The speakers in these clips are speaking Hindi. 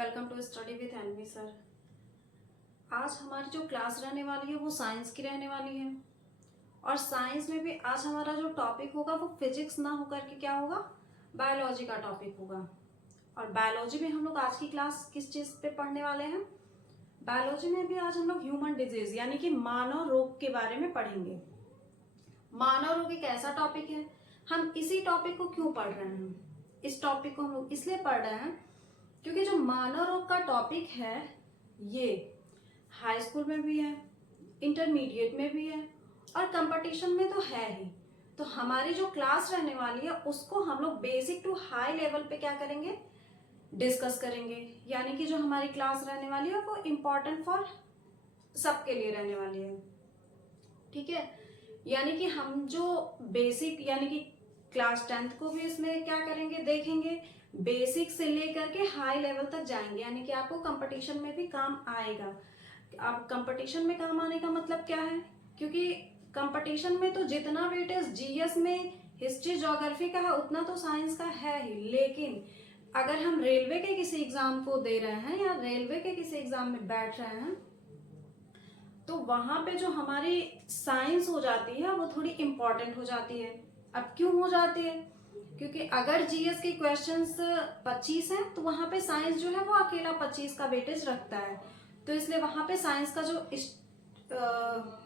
Welcome to study with NV sir. आज हमारी जो क्लास रहने वाली है वो साइंस की रहने वाली है और साइंस में भी आज हमारा जो टॉपिक होगा वो फिजिक्स ना होकर के क्या होगा, बायोलॉजी का टॉपिक होगा। और बायोलॉजी में हम लोग आज की क्लास किस चीज़ पे पढ़ने वाले हैं? बायोलॉजी में भी आज हम लोग ह्यूमन डिजीज यानी कि मानव रोग के बारे में पढ़ेंगे। मानव रोग एक ऐसा टॉपिक है, हम इसी टॉपिक को क्यों पढ़ रहे हैं? इस टॉपिक को हम लोग इसलिए पढ़ रहे हैं क्योंकि जो मानव रोग का टॉपिक है ये हाई स्कूल में भी है, इंटरमीडिएट में भी है और कंपटीशन में तो है ही। तो हमारी जो क्लास रहने वाली है उसको हम लोग बेसिक टू हाई लेवल पे क्या करेंगे, डिस्कस करेंगे। यानी कि जो हमारी क्लास रहने वाली है वो इम्पोर्टेंट फॉर सबके लिए रहने वाली है, ठीक है। यानी कि हम जो बेसिक यानी कि क्लास 10th को भी इसमें क्या करेंगे, देखेंगे। बेसिक से लेकर के हाई लेवल तक जाएंगे, यानी कि आपको कंपटीशन में भी काम आएगा। अब कंपटीशन में काम आने का मतलब क्या है? क्योंकि कंपटीशन में तो जितना वेटेज जीएस में हिस्ट्री ज्योग्राफी का है उतना तो साइंस का है ही, लेकिन अगर हम रेलवे के किसी एग्जाम को दे रहे हैं या रेलवे के किसी एग्जाम में बैठ रहे हैं तो वहां पे जो हमारी साइंस हो जाती है वो थोड़ी इंपॉर्टेंट हो जाती है। अब क्यों हो जाती है? क्योंकि अगर जीएस के क्वेश्चंस 25 हैं तो वहां पे साइंस जो है वो अकेला 25 का वेटेज रखता है। तो इसलिए वहां पे साइंस का जो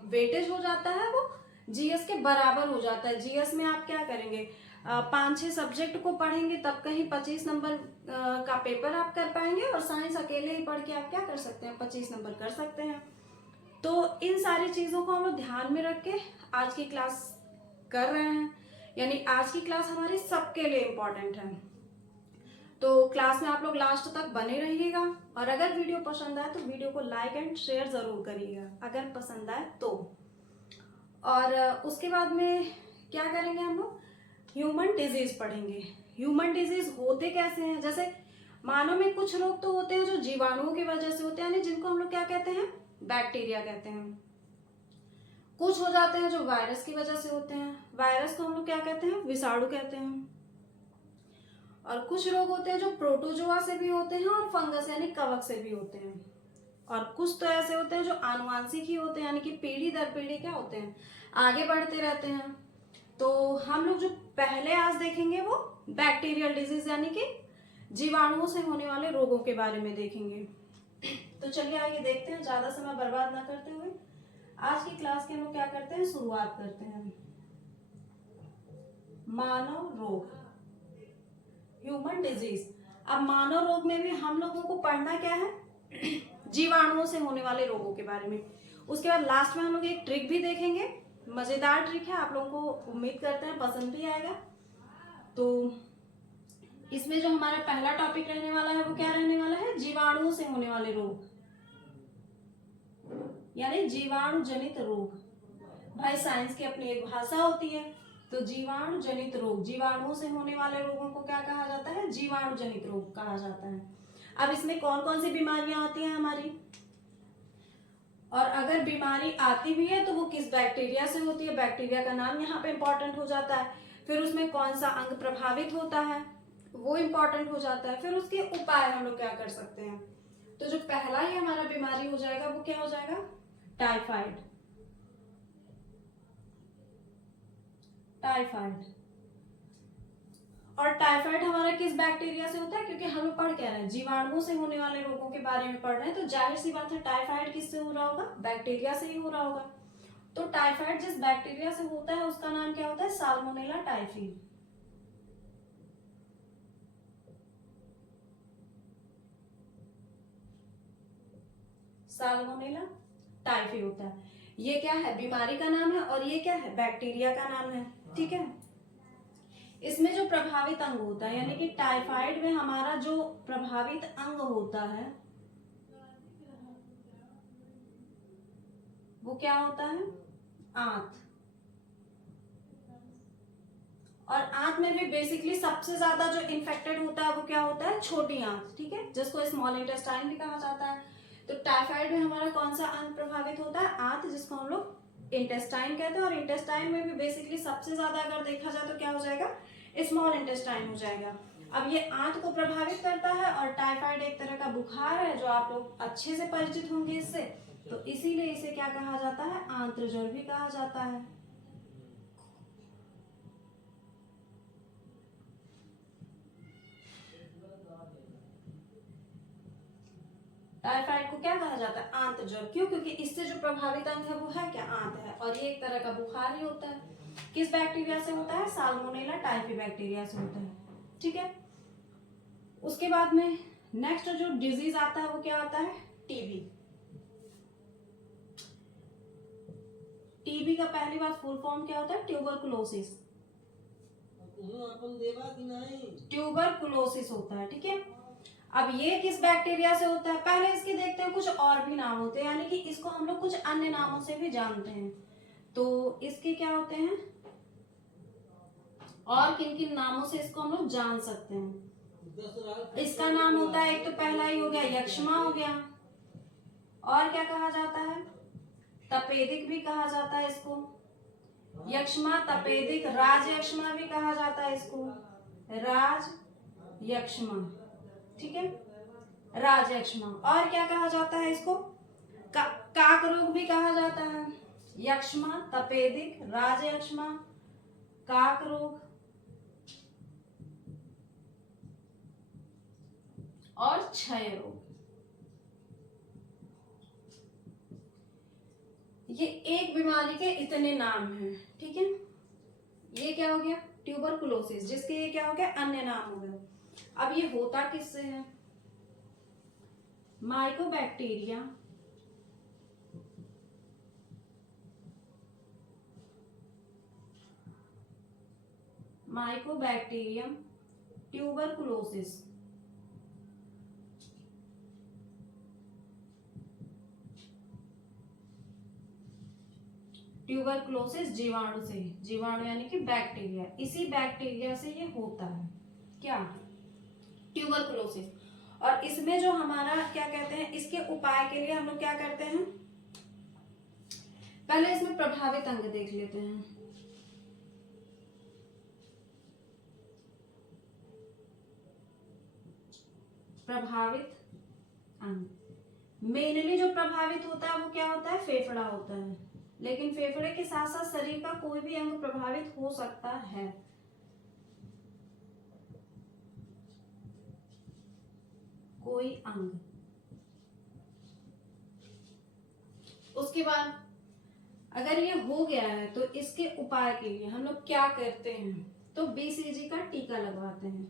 वेटेज हो जाता है वो जीएस के बराबर हो जाता है। जीएस में आप क्या करेंगे, 5-6 सब्जेक्ट को पढ़ेंगे तब कहीं 25 नंबर का पेपर आप कर पाएंगे, और साइंस अकेले ही पढ़ के आप क्या कर सकते हैं, 25 नंबर कर सकते हैं। तो इन सारी चीजों को हम लोग ध्यान में रख के आज की क्लास कर रहे हैं, यानी आज की क्लास हमारी सबके लिए इम्पोर्टेंट है। तो क्लास में आप लोग लास्ट तक बने रहिएगा, और अगर वीडियो पसंद आए तो वीडियो को लाइक एंड शेयर जरूर करिएगा अगर पसंद आए तो। और उसके बाद में क्या करेंगे, हम लोग ह्यूमन डिजीज पढ़ेंगे। ह्यूमन डिजीज होते कैसे हैं? जैसे मानव में कुछ रोग तो होते हैं जो जीवाणुओं की वजह से होते हैं, यानी जिनको हम लोग क्या कहते हैं, बैक्टीरिया कहते हैं। कुछ हो जाते हैं जो वायरस की वजह से होते हैं, वायरस को हम लोग क्या कहते हैं, विषाणु कहते हैं। और कुछ रोग होते हैं जो प्रोटोजोआ से भी होते हैं और फंगस यानी कवक से भी होते हैं। और कुछ तो ऐसे होते हैं जो आनुवांशिक ही होते हैं, यानी कि पीढ़ी दर पीढ़ी क्या होते हैं, आगे बढ़ते रहते हैं। तो हम लोग जो पहले आज देखेंगे वो बैक्टीरियल डिजीज यानी कि जीवाणुओं से होने वाले रोगों के बारे में देखेंगे। तो चलिए आगे देखते हैं, ज्यादा समय बर्बाद ना करते हुए आज की क्लास के हम लोग क्या करते हैं, शुरुआत करते हैं। मानव रोग, ह्यूमन डिजीज। अब मानव रोग में भी हम लोगों को पढ़ना क्या है, जीवाणुओं से होने वाले रोगों के बारे में। उसके बाद लास्ट में हम लोग एक ट्रिक भी देखेंगे, मजेदार ट्रिक है, आप लोगों को उम्मीद करते हैं पसंद भी आएगा। तो इसमें जो हमारा पहला टॉपिक रहने वाला है वो क्या रहने वाला है, जीवाणुओं से होने वाले रोग यानी जीवाणु जनित रोग। भाई साइंस की अपनी एक भाषा होती है, तो जीवाणु जनित रोग, जीवाणुओं से होने वाले रोगों को क्या कहा जाता है, जीवाणु जनित रोग कहा जाता है। अब इसमें कौन कौन सी बीमारियां आती हैं हमारी, और अगर बीमारी आती भी है तो वो किस बैक्टीरिया से होती है, बैक्टीरिया का नाम यहाँ पे इंपॉर्टेंट हो जाता है। फिर उसमें कौन सा अंग प्रभावित होता है वो इंपॉर्टेंट हो जाता है। फिर उसके उपाय हम लोग क्या कर सकते हैं। तो जो पहला ही हमारा बीमारी हो जाएगा वो क्या हो जाएगा, टाइफाइड। टाइफाइड, और टाइफाइड हमारा किस बैक्टीरिया से होता है, क्योंकि हम लोग पढ़ क्या रहे हैं, जीवाणुओं से होने वाले रोगों के बारे में पढ़ रहे हैं, तो जाहिर सी बात है टाइफाइड किससे हो रहा होगा, बैक्टीरिया से ही हो रहा होगा। तो टाइफाइड जिस बैक्टीरिया से होता है उसका नाम क्या होता है, साल्मोनेला टाइफी। साल्मोनेला टाइफी होता है। ये क्या है, बीमारी का नाम है, और ये क्या है, बैक्टीरिया का नाम है, ठीक है। इसमें जो प्रभावित अंग होता है, यानी कि टाइफाइड में हमारा जो प्रभावित अंग होता है वो क्या होता है, आंत। और आंत में भी बेसिकली सबसे ज्यादा जो इन्फेक्टेड होता है वो क्या होता है, छोटी आंत, ठीक है, जिसको स्मॉल इंटेस्टाइन भी कहा जाता है। तो टाइफाइड में हमारा कौन सा अंग प्रभावित होता है, आंत, जिसको हम लोग इंटेस्टाइन कहते हैं। और इंटेस्टाइन में भी बेसिकली सबसे ज्यादा अगर देखा जाए तो क्या हो जाएगा, स्मॉल इंटेस्टाइन हो जाएगा। अब ये आंत को प्रभावित करता है और टाइफाइड एक तरह का बुखार है जो आप लोग अच्छे से परिचित होंगे इससे, तो इसीलिए इसे क्या कहा जाता है, आंत्र ज्वर भी कहा जाता है। टाइफाइड को क्या कहा जाता है, आंत्र ज्वर। क्यों? क्योंकि इससे जो प्रभावित अंग है वो है क्या, आंत है, और ये एक तरह का बुखार ही होता है। किस बैक्टीरिया से होता है, साल्मोनेला टाइफी बैक्टीरिया से होता है। ठीक है, उसके बाद में नेक्स्ट जो डिजीज आता है वो क्या आता है, टीबी। टीबी का पहली बात फुल फॉर्म क्या होता है, ट्यूबरकुलोसिस। ट्यूबरकुलोसिस होता है। ठीक है, अब ये किस बैक्टीरिया से होता है, पहले इसके देखते हैं, कुछ और भी नाम होते हैं, यानी कि इसको हम लोग कुछ अन्य नामों से भी जानते हैं। तो इसके क्या होते हैं, और किन किन नामों से इसको हम लोग जान सकते हैं। इसका नाम होता है, एक तो पहला ही हो गया यक्ष्मा हो गया, और क्या कहा जाता है, तपेदिक भी कहा जाता है इसको, यक्ष्मा, तपेदिक, राज यक्ष्मा भी कहा जाता है इसको, राज यक्ष्मा। ठीक है, राज यक्ष्मा। और क्या कहा जाता है इसको, काक रोग भी कहा जाता है। यक्ष्मा, तपेदिक, राज यक्ष्मा, काक रोग और क्षय रोग। ये एक बीमारी के इतने नाम हैं। ठीक है, ये क्या हो गया, ट्यूबरकुलोसिस, जिसके ये क्या हो गया, अन्य नाम हो गए। अब ये होता किससे है, माइकोबैक्टीरिया, माइकोबैक्टीरियम ट्यूबरकुलोसिस। ट्यूबरकुलोसिस जीवाणु से, जीवाणु यानी कि बैक्टीरिया, इसी बैक्टीरिया से ये होता है क्या, ट्यूबरकुलोसिस। और इसमें जो हमारा क्या कहते हैं, इसके उपाय के लिए हम लोग क्या करते हैं, पहले इसमें प्रभावित अंग देख लेते हैं। प्रभावित अंग, मेनली जो प्रभावित होता है वो क्या होता है, फेफड़ा होता है, लेकिन फेफड़े के साथ साथ शरीर का कोई भी अंग प्रभावित हो सकता है। कोई अंग। उसके बाद अगर ये हो गया है तो इसके उपाय के लिए हम लोग क्या करते हैं, तो बीसीजी का टीका लगवाते हैं,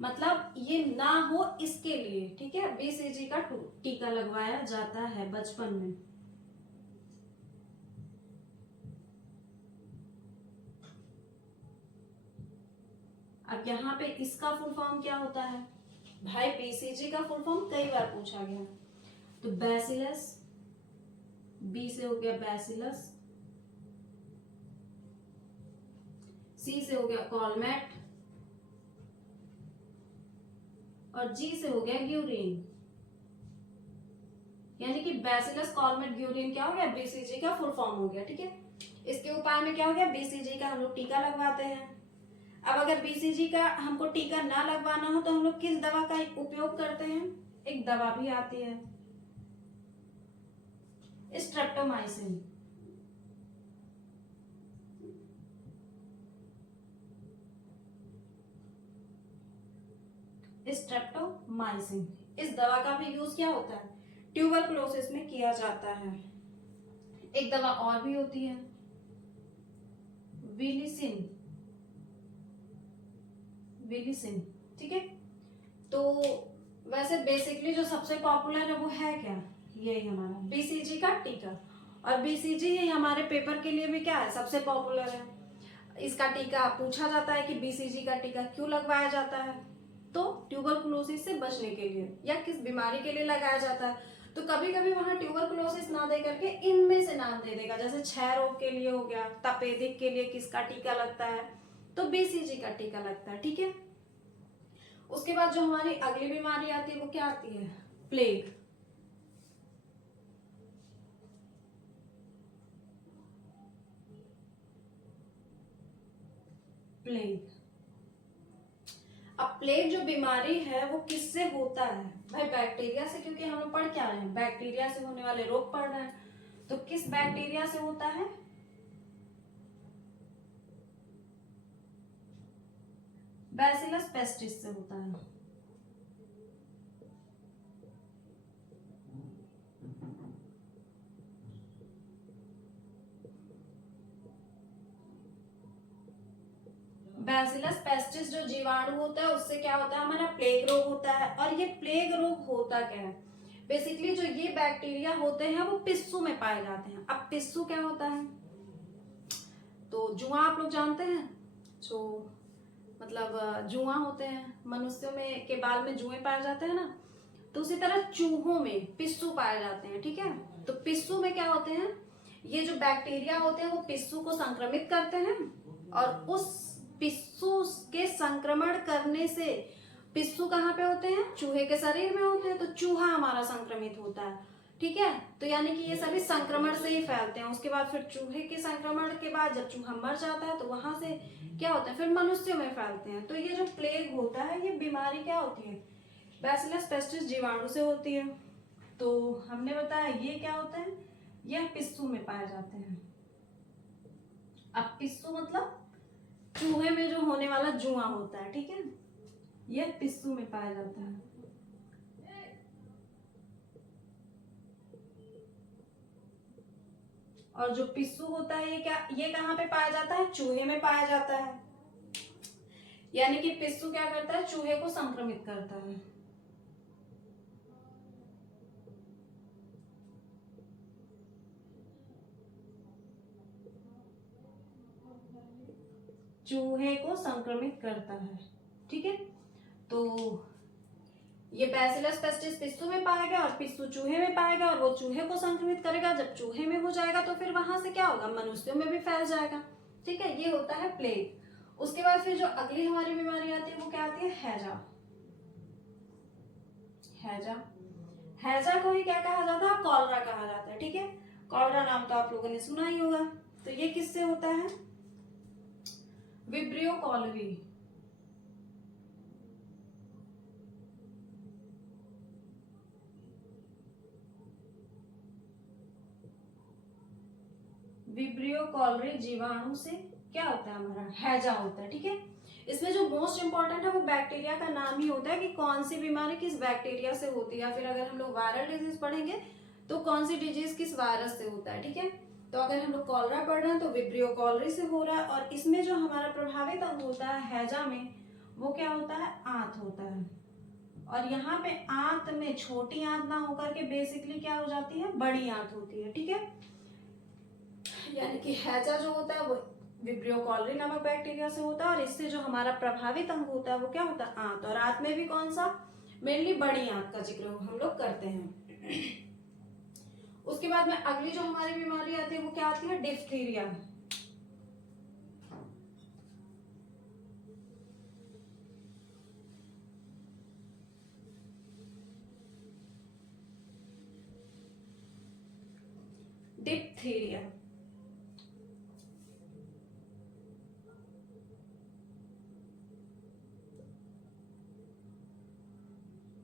मतलब ये ना हो इसके लिए। ठीक है, बीसीजी का टीका लगवाया जाता है बचपन में। अब यहाँ पे इसका फुल फॉर्म क्या होता है भाई, बीसीजी का फुल फॉर्म कई बार पूछा गया, तो बैसिलस, बी से हो गया बैसिलस, सी से हो गया कॉलमेट, और जी से हो गया ग्यूरिन, यानी कि बैसिलस कॉलमेट ग्यूरिन क्या हो गया, बीसीजी का फुल फॉर्म हो गया। ठीक है, इसके उपाय में क्या हो गया, बीसीजी का हम लोग टीका लगवाते हैं। अब अगर बीसीजी का हमको टीका ना लगवाना हो तो हम लोग किस दवा का उपयोग करते हैं, एक दवा भी आती है स्ट्रेप्टोमाइसिन। स्ट्रेप्टोमाइसिन, इस दवा का भी यूज क्या होता है, ट्यूबरकुलोसिस में किया जाता है। एक दवा और भी होती है विलिसिन, विलिसिन। ठीक है, तो वैसे बेसिकली जो सबसे पॉपुलर है वो है क्या, यही हमारा बीसीजी का टीका। और बीसीजी ही हमारे पेपर के लिए भी क्या है, सबसे पॉपुलर है। इसका टीका पूछा जाता है कि बीसीजी का टीका क्यों लगवाया जाता है, तो ट्यूबरकुलोसिस से बचने के लिए या किस बीमारी के लिए लगाया जाता है। तो कभी कभी वहां ट्यूबरकुलोसिस ना दे करके इनमें से नाम दे देगा, जैसे क्षय रोग के लिए हो गया, तपेदिक के लिए किसका टीका लगता है, तो बीसीजी का टीका लगता है। ठीक है, उसके बाद जो हमारी अगली बीमारी आती है वो क्या आती है, प्लेग। प्लेग प्लेग जो बीमारी है वो किससे होता है भाई? बैक्टीरिया से, क्योंकि हम लोग पढ़ क्या रहे हैं, बैक्टीरिया से होने वाले रोग पढ़ रहे हैं। तो किस बैक्टीरिया से होता है? बैसिलस पेस्टिस से होता है। बैसिलस पेस्टिस जो जीवाणु होता है उससे क्या होता है, हमारा प्लेग रोग होता है। और ये प्लेग रोग होता क्या है? बेसिकली जो ये बैक्टीरिया होते हैं वो पिस्सू में पाए जाते हैं। अब पिस्सू क्या होता है? तो जुआ आप लोग जानते हैं, जो मतलब जुआ होते हैं, मनुष्यों में के बाल में जुए पाए जाते हैं ना, तो उसी तरह चूहों में पिस्सू पाए जाते हैं। ठीक है, तो पिस्सू में क्या होते हैं, ये जो बैक्टीरिया होते हैं वो पिस्सू को संक्रमित करते हैं, और उस पिस्सू के संक्रमण करने से, पिस्सू कहाँ पे होते हैं, चूहे के शरीर में होते हैं, तो चूहा हमारा संक्रमित होता है। ठीक है, तो यानी कि ये सभी संक्रमण से ही फैलते हैं। उसके बाद फिर चूहे के संक्रमण के बाद जब चूहा मर जाता है तो वहां से क्या होता है, फिर मनुष्यों में फैलते हैं। तो ये जो प्लेग होता है ये बीमारी क्या होती है, बैसिलस पेस्टिस जीवाणु से होती है। तो हमने बताया ये क्या होता है, यह पिस्सू में पाए जाते हैं। अब पिस्सू मतलब चूहे में जो होने वाला जुआ होता है। ठीक है, यह पिस्सू में पाया जाता है। और जो पिस्सू होता है ये कहाँ पे पाया जाता है, चूहे में पाया जाता है। यानी कि पिस्सू क्या करता है, चूहे को संक्रमित करता है। चूहे को संक्रमित करता है। ठीक है, तो ये बैसिलस पेस्टिस पिस्सू में पाएगा और पिस्सू चूहे में पाएगा, और वो चूहे को संक्रमित करेगा। जब चूहे में हो जाएगा तो फिर वहां से क्या होगा, मनुष्यों में भी फैल जाएगा। ठीक है, ये होता है प्लेग। उसके बाद फिर जो अगली हमारी बीमारी आती है वो क्या आती है, हैजा। हैजा, हैजा को ही क्या कहा जाता है, कॉलरा कहा जाता है। ठीक है, कॉलरा नाम तो आप लोगों ने सुना ही होगा। तो ये किससे होता है, विब्रियो कॉलरी। विब्रियो कॉलरी जीवाणु से क्या होता है, हमारा हैजा होता है। ठीक है, इसमें जो मोस्ट इंपॉर्टेंट है वो बैक्टीरिया का नाम ही होता है कि कौन सी बीमारी किस बैक्टीरिया से होती है, या फिर अगर हम लोग वायरल डिजीज पढ़ेंगे तो कौन सी डिजीज किस वायरस से होता है। ठीक है, तो अगर हम लोग कॉलरा पढ़ रहे हैं तो विब्रियो कॉलरी से हो रहा है। और इसमें जो हमारा प्रभावित अंग होता है हैजा में, वो क्या होता है, आंत होता है। और यहाँ पे आंत में छोटी आंत ना होकर के बेसिकली क्या हो जाती है, बड़ी आंत होती है। ठीक है, यानी कि हैजा जो होता है वो विब्रियो कॉलरी नामक बैक्टीरिया से होता है, और इससे जो हमारा प्रभावित अंग होता है वो क्या होता है, आंत। और आंत में भी कौन सा, मेनली बड़ी आंत का जिक्र हम लोग करते हैं। उसके बाद में अगली जो हमारी बीमारी आती है वो क्या आती है, डिफ्थीरिया। डिप्थीरिया,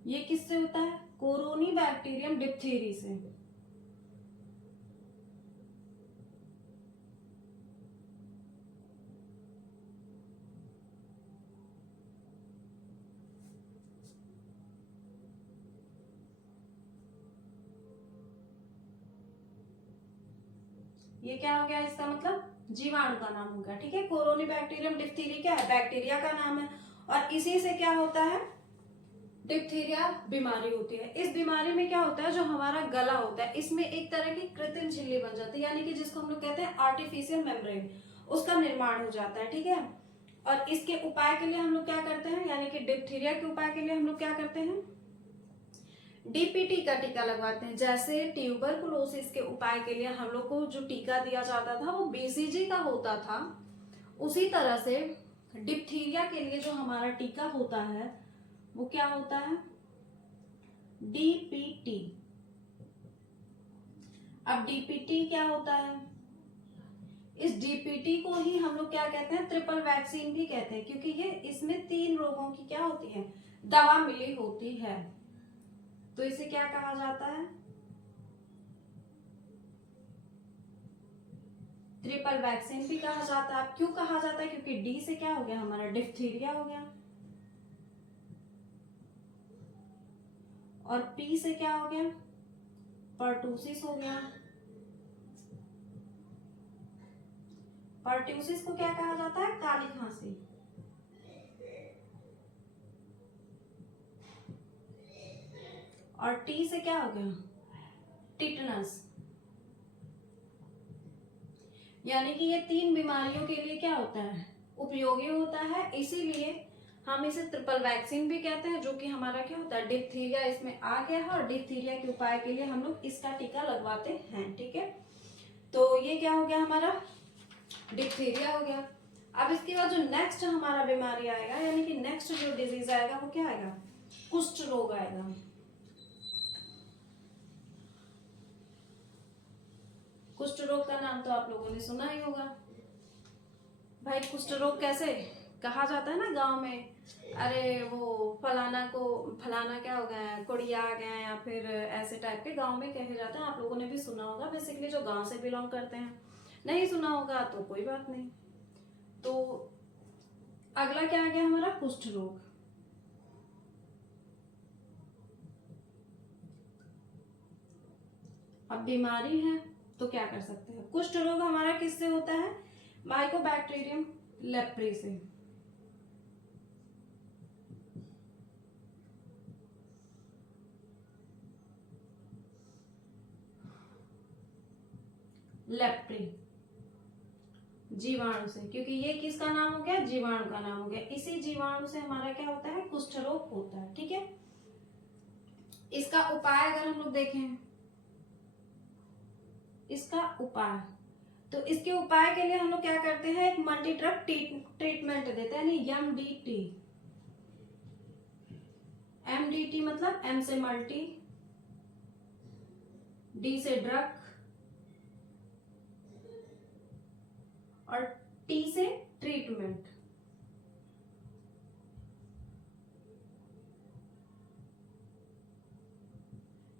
ये किससे होता है, कोरोनी बैक्टीरियम डिप्थीरी से। ये क्या हो गया, इसका मतलब जीवाणु का नाम हो गया। ठीक है, कोरोनी बैक्टीरियम डिप्थीरी क्या है, बैक्टीरिया का नाम है, और इसी से क्या होता है, डिप्थीरिया बीमारी होती है। इस बीमारी में क्या होता है, जो हमारा गला होता है इसमें एक तरह की कृत्रिम झिल्ली बन जाती है, यानी कि जिसको हम लोग कहते हैं आर्टिफिशियल मेम्ब्रेन, उसका निर्माण हो जाता है। ठीक है, और इसके उपाय के लिए हम लोग क्या करते हैं, यानी कि डिप्थीरिया के उपाय के लिए हम लोग क्या करते हैं, डीपीटी का टीका लगवाते हैं। जैसे ट्यूबरकुलोसिस के उपाय के लिए हम लोग को जो टीका दिया जाता था वो बीसीजी का होता था, उसी तरह से डिप्थीरिया के लिए जो हमारा टीका होता है वो क्या होता है, डीपीटी। अब डीपीटी क्या होता है, इस डीपीटी को ही हम लोग क्या कहते हैं, ट्रिपल वैक्सीन भी कहते हैं, क्योंकि ये इसमें 3 रोगों की क्या होती है, दवा मिली होती है। तो इसे क्या कहा जाता है, ट्रिपल वैक्सीन भी कहा जाता है। क्यों कहा जाता है, क्योंकि डी से क्या हो गया हमारा, डिप्थीरिया हो गया, और पी से क्या हो गया, पर्टूसिस हो गया। पर्ट्यूसिस को क्या कहा जाता है, काली खांसी। और टी से क्या हो गया, टिटनस। यानी कि ये 3 बीमारियों के लिए क्या होता है, उपयोगी होता है। इसीलिए हम इसे ट्रिपल वैक्सीन भी कहते हैं, जो कि हमारा क्या होता है, डिप्थीरिया इसमें आ गया है, और डिप्थीरिया के उपाय के लिए हम लोग इसका टीका लगवाते हैं। ठीक है, तो ये क्या हो गया हमारा, डिप्थीरिया हो गया। अब इसके बाद जो नेक्स्ट हमारा बीमारी आएगा, यानी कि नेक्स्ट जो डिजीज आएगा वो क्या आएगा, कुष्ठ रोग आएगा। कुष्ठ रोग का नाम तो आप लोगों ने सुना ही होगा। भाई कुष्ठ रोग कैसे कहा जाता है ना गांव में, अरे वो फलाना को, फलाना क्या हो गया है, कुड़िया आ गया, या फिर ऐसे टाइप के गांव में कहे जाते हैं। आप लोगों ने भी सुना होगा, बेसिकली जो गांव से बिलोंग करते हैं। नहीं सुना होगा तो कोई बात नहीं। तो अगला क्या आ गया हमारा, कुष्ठ रोग। अब बीमारी है तो क्या कर सकते हैं, कुष्ठ रोग हमारा किससे होता है, माइकोबैक्टीरियम लेप्री से। लेप्री जीवाणु से, क्योंकि ये किसका नाम हो गया, जीवाणु का नाम हो गया। इसी जीवाणु से हमारा क्या होता है, कुष्ठ रोग होता है। ठीक है, इसका उपाय अगर हम लोग देखें, इसका उपाय, तो इसके उपाय के लिए हम लोग क्या करते हैं, एक मल्टी ड्रग ट्रीटमेंट देते हैं, यानी एमडीटी। एमडीटी मतलब एम से मल्टी, डी से ड्रग, और टी से ट्रीटमेंट।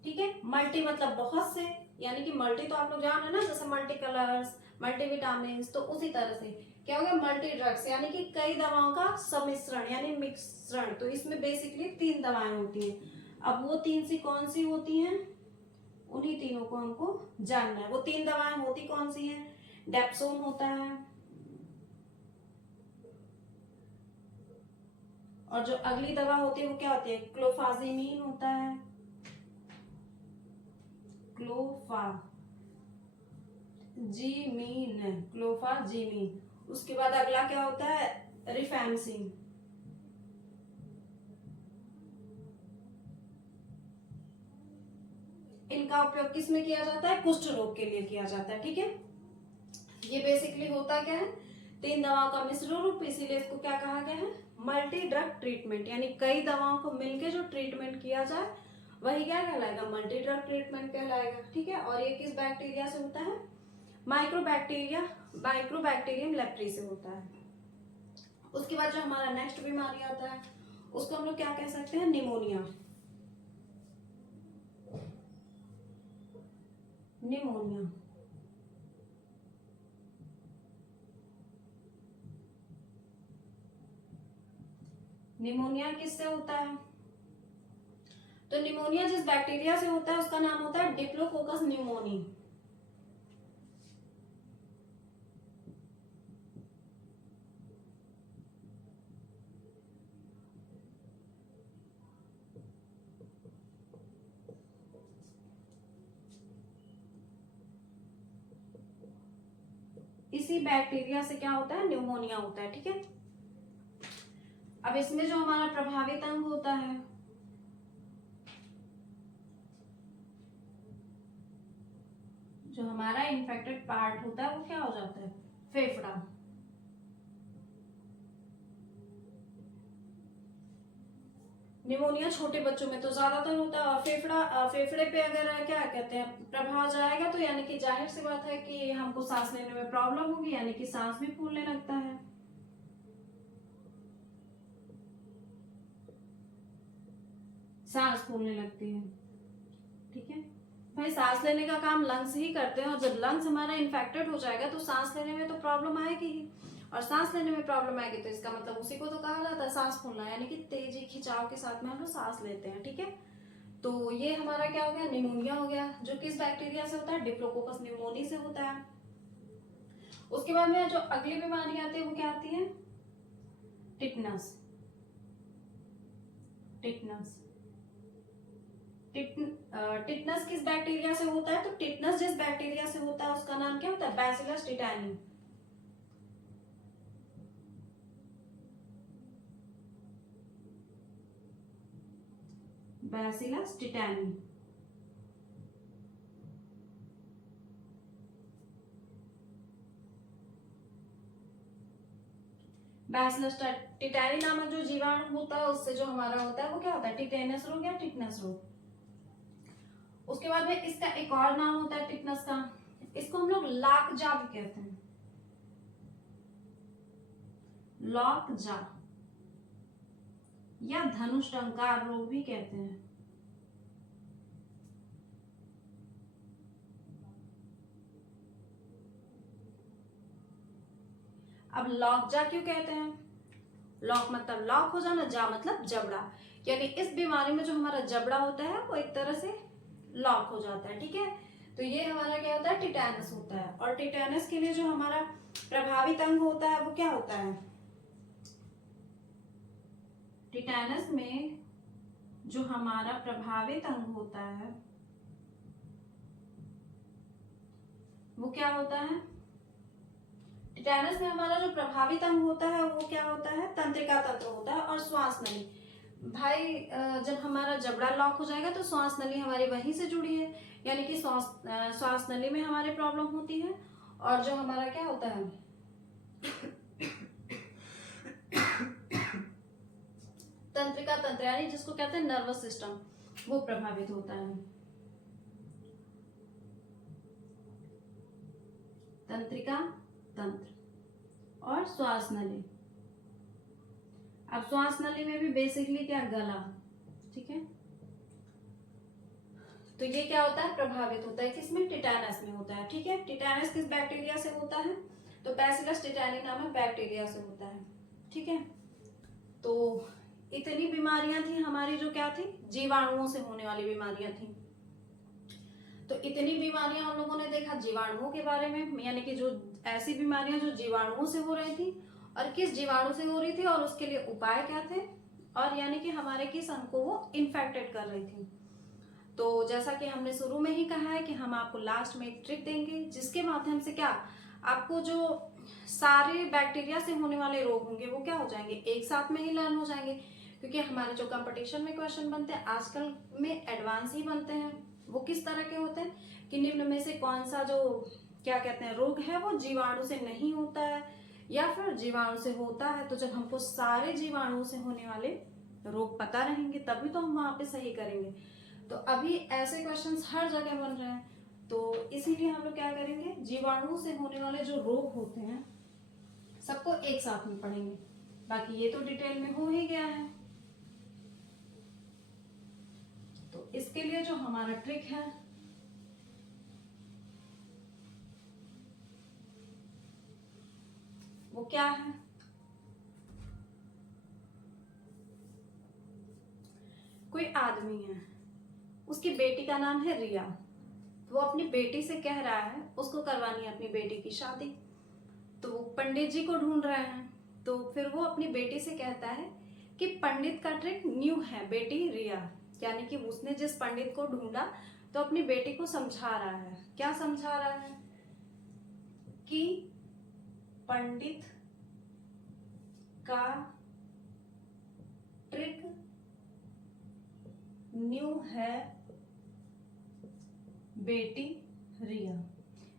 ठीक है, मल्टी मतलब बहुत से, यानी कि मल्टी तो आप लोग जान रहे ना, जैसे मल्टी कलर्स, मल्टी विटामिन, तो उसी तरह से क्या हो गया, मल्टी ड्रग्स, यानी कि कई दवाओं का सम्मिश्रण यानी मिश्रण। तो इसमें बेसिकली 3 दवाएं होती हैं। अब वो 3 सी कौन सी होती हैं, उन्हीं तीनों को हमको जानना है। वो 3 दवाएं होती कौन सी हैं, डेप्सोन होता है, और जो अगली दवा होती है वो क्या होती है, क्लोफाजिमीन होता है, क्लोफाजीमीन। उसके बाद अगला क्या होता है, रिफैम्सिन। इनका उपयोग किस में किया जाता है, कुष्ठ रोग के लिए किया जाता है। ठीक है, ये बेसिकली होता क्या है, 3 दवाओं का मिश्र रूप, इसीलिए इसको क्या कहा गया है, मल्टी ड्रग ट्रीटमेंट। यानी कई दवाओं को मिलकर जो ट्रीटमेंट किया जाए वही क्या कहलाएगा, मल्टी ड्रग ट्रीटमेंट कहलाएगा। ठीक है, और ये किस बैक्टीरिया से होता है, माइक्रोबैक्टीरियम लेप्री से होता है। उसके बाद जो हमारा नेक्स्ट बीमारी आता है उसको हम लोग क्या कह सकते हैं, निमोनिया। निमोनिया निमोनिया किससे होता है, तो निमोनिया जिस बैक्टीरिया से होता है उसका नाम होता है डिप्लोकोकस न्यूमोनी। इसी बैक्टीरिया से क्या होता है, न्यूमोनिया होता है। ठीक है, अब इसमें जो हमारा प्रभावित अंग होता है, जो हमारा इन्फेक्टेड पार्ट होता है वो क्या हो जाता है, फेफड़ा। निमोनिया छोटे बच्चों में तो ज्यादातर होता है, और फेफड़े पे अगर क्या कहते हैं प्रभाव जाएगा तो यानी कि जाहिर सी बात है कि हमको सांस लेने में प्रॉब्लम होगी, यानी कि सांस भी फूलने लगता है। सांस फूलने लगती है, ठीक है भाई। सांस लेने का काम लंग्स ही करते हैं, और जब लंग्स हमारा इन्फेक्टेड हो जाएगा तो सांस लेने में तो प्रॉब्लम आएगी ही, और सांस लेने में प्रॉब्लम आएगी तो इसका मतलब उसी को तो कहा जाता है सांस फूलना, यानी कि तेजी खिंचाव के साथ में हम लोग सांस लेते हैं, ठीक है। तो ये हमारा क्या हो गया, निमोनिया हो गया, जो किस बैक्टीरिया से होता है, डिप्लोकोकस निमोनी से होता है। उसके बाद में जो अगली बीमारी आती है वो क्या आती है, टिटनस। टिटनस टिटनस किस बैक्टीरिया से होता है, तो टिटनस जिस बैक्टीरिया से होता है उसका नाम क्या होता है, bacillus tetani. Bacillus tetani. Bacillus tetani नामक जो जीवाणु होता है उससे जो हमारा होता है वो क्या होता है, टिटेनस रोग या टिटनस रोग। उसके बाद में इसका एक और नाम होता है टिटनस का, इसको हम लोग लॉकजा भी कहते हैं, लॉकजा या धनुष टंकार रोग भी कहते हैं। अब लॉकजा क्यों कहते हैं, लॉक मतलब लॉक हो जाना, जा मतलब जबड़ा, यानी इस बीमारी में जो हमारा जबड़ा होता है वो एक तरह से लॉक हो जाता है, ठीक है। तो ये हमारा क्या होता है, टिटेनस होता है। और टिटेनस के लिए जो हमारा प्रभावित अंग होता है वो क्या होता है, टिटेनस में जो हमारा प्रभावित अंग होता है वो क्या होता है, टिटेनस में हमारा जो प्रभावित अंग होता है वो क्या होता है, तंत्रिका तंत्र होता है और श्वास नली। भाई जब हमारा जबड़ा लॉक हो जाएगा तो श्वास नली हमारी वहीं से जुड़ी है, यानी कि श्वास नली में हमारे प्रॉब्लम होती है। और जो हमारा क्या होता है तंत्रिका तंत्र, यानी जिसको कहते हैं नर्वस सिस्टम, वो प्रभावित होता है। तंत्रिका तंत्र और श्वास नली। अब श्वास नली में भी बेसिकली क्या, गला, ठीक है। तो ये क्या होता है, प्रभावित होता है, किसमें, टिटेनस में होता है, ठीक है। टिटेनस किस बैक्टीरिया से होता है, तो बैसिलस टिटानी नामक बैक्टीरिया से होता है, ठीक है। तो इतनी बीमारियां थी हमारी जो क्या थी, जीवाणुओं से होने वाली बीमारियां थी। तो इतनी बीमारियां हम लोगों ने देखा जीवाणुओं के बारे में, यानी कि जो ऐसी बीमारियां जो जीवाणुओं से हो रही थी, और किस जीवाणु से हो रही थी और उसके लिए उपाय क्या थे, और यानी कि हमारे किस अंग को वो इन्फेक्टेड कर रही थी। तो जैसा कि हमने शुरू में ही कहा है कि हम आपको लास्ट में एक ट्रिक देंगे जिसके माध्यम से क्या, आपको जो सारे बैक्टीरिया से होने वाले रोग होंगे वो क्या हो जाएंगे, एक साथ में ही लर्न हो जाएंगे। क्योंकि हमारे जो कंपटीशन में क्वेश्चन बनते हैं आजकल में एडवांस ही बनते हैं, वो किस तरह के होते हैं कि निम्न में से कौन सा जो क्या कहते हैं रोग है वो जीवाणु से नहीं होता है या फिर जीवाणु से होता है। तो जब हमको सारे जीवाणु से होने वाले रोग पता रहेंगे तभी तो हम वहां पे सही करेंगे। तो अभी ऐसे क्वेश्चंस हर जगह बन रहे हैं, तो इसीलिए हम लोग क्या करेंगे, जीवाणु से होने वाले जो रोग होते हैं सबको एक साथ में पढ़ेंगे। बाकी ये तो डिटेल में हो ही गया है। तो इसके लिए जो हमारा ट्रिक है वो क्या है, कोई आदमी है, उसकी बेटी का नाम है रिया, वो अपनी बेटी से कह रहा है उसको करवानी है अपनी बेटी की शादी। तो वो पंडित जी को ढूंढ रहे हैं, तो फिर वो अपनी बेटी से कहता है कि पंडित का ट्रिक न्यू है बेटी रिया, यानी कि उसने जिस पंडित को ढूंढा तो अपनी बेटी को समझा रहा है, क्या समझा रहा है कि पंडित का ट्रिक न्यू है बेटी रिया।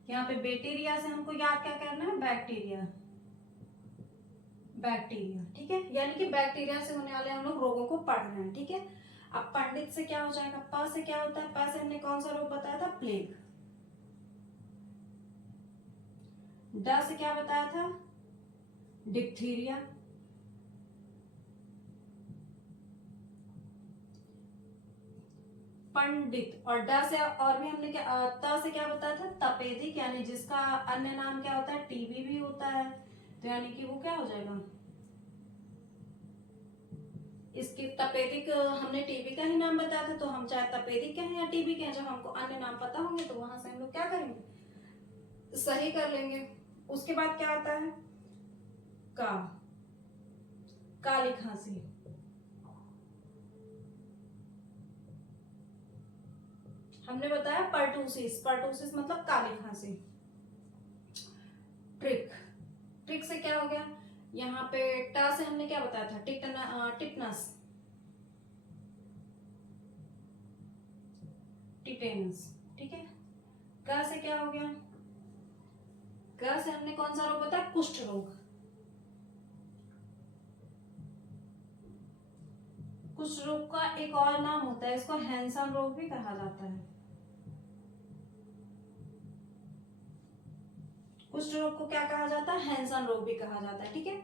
यहाँ पे बेटी रिया से हमको याद क्या करना है, बैक्टीरिया, बैक्टीरिया, ठीक है, यानी कि बैक्टीरिया से होने वाले हम लोग रोगों को पढ़ रहे हैं, ठीक है। अब पंडित से क्या हो जाएगा, प से क्या होता है, प से हमने कौन सा रोग बताया था, प्लेग। ड से क्या बताया था, डिप्थीरिया। पंडित, और ड से और भी हमने क्या, त से क्या बताया था, तपेदिक, यानी जिसका अन्य नाम क्या होता है, टीबी भी होता है। तो यानी कि वो क्या हो जाएगा, इसकी तपेदिक, हमने टीबी का ही नाम बताया था, तो हम चाहे तपेदिक के हैं या टीबी के हैं, जब हमको अन्य नाम पता होंगे तो वहां से हम लोग क्या करेंगे, सही कर लेंगे। उसके बाद क्या आता है, का, काली खांसी। हमने बताया पर्टूसिस, पर्टूसिस मतलब काली खांसी। ट्रिक, ट्रिक से क्या हो गया, यहाँ पे टा से हमने क्या बताया था, टिटनस, टिटेनस, ठीक है। क से क्या हो गया, क से हमने कौन सा रोग बताया, कुष्ठ रोग। कुष्ठ रोग का एक और नाम होता है, इसको हैंसन रोग भी कहा जाता है। कुष्ठ रोग को क्या कहा जाता है, हैंसन रोग भी कहा जाता है, ठीक है।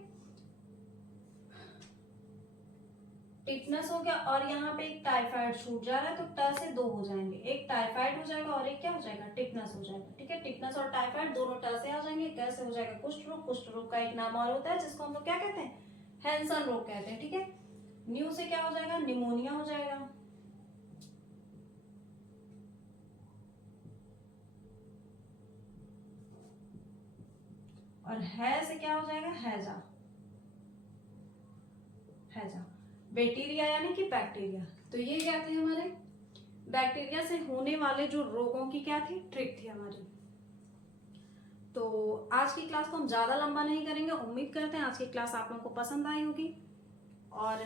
टिटनस हो गया, और यहाँ पे एक टाइफाइड छूट जा रहा है, तो ट से दो हो जाएंगे, एक टाइफाइड हो जाएगा और एक क्या हो जाएगा, टिटनस हो जाएगा, ठीक है। टिटनस और टाइफाइड दोनों ट से आ जाएंगे, क से हो जाएगा कुष्ठ रोग। कुष्ठ रोग का एक नाम और होता है जिसको हम लोग क्या कहते हैं, हैंसन रोग कहते हैं, ठीक है। न्यू से क्या हो जाएगा, निमोनिया हो जाएगा। और है से क्या हो जाएगा, हैजा, हैजा। बैक्टीरिया यानी कि बैक्टीरिया। तो ये क्या थे हमारे बैक्टीरिया से होने वाले जो रोगों की क्या थी, ट्रिक थी हमारी। तो आज की क्लास को हम ज्यादा लंबा नहीं करेंगे, उम्मीद करते हैं आज की क्लास आप लोगों को पसंद आई होगी। और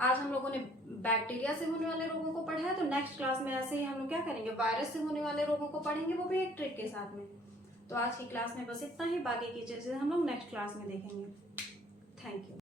आज हम लोगों ने बैक्टीरिया से होने वाले रोगों को पढ़ा है, तो नेक्स्ट क्लास में ऐसे ही हम लोग क्या करेंगे, वायरस से होने वाले रोगों को पढ़ेंगे, वो भी एक ट्रिक के साथ में। तो आज की क्लास में बस इतना ही, बाकी की चीजें हम लोग नेक्स्ट क्लास में देखेंगे। Thank you.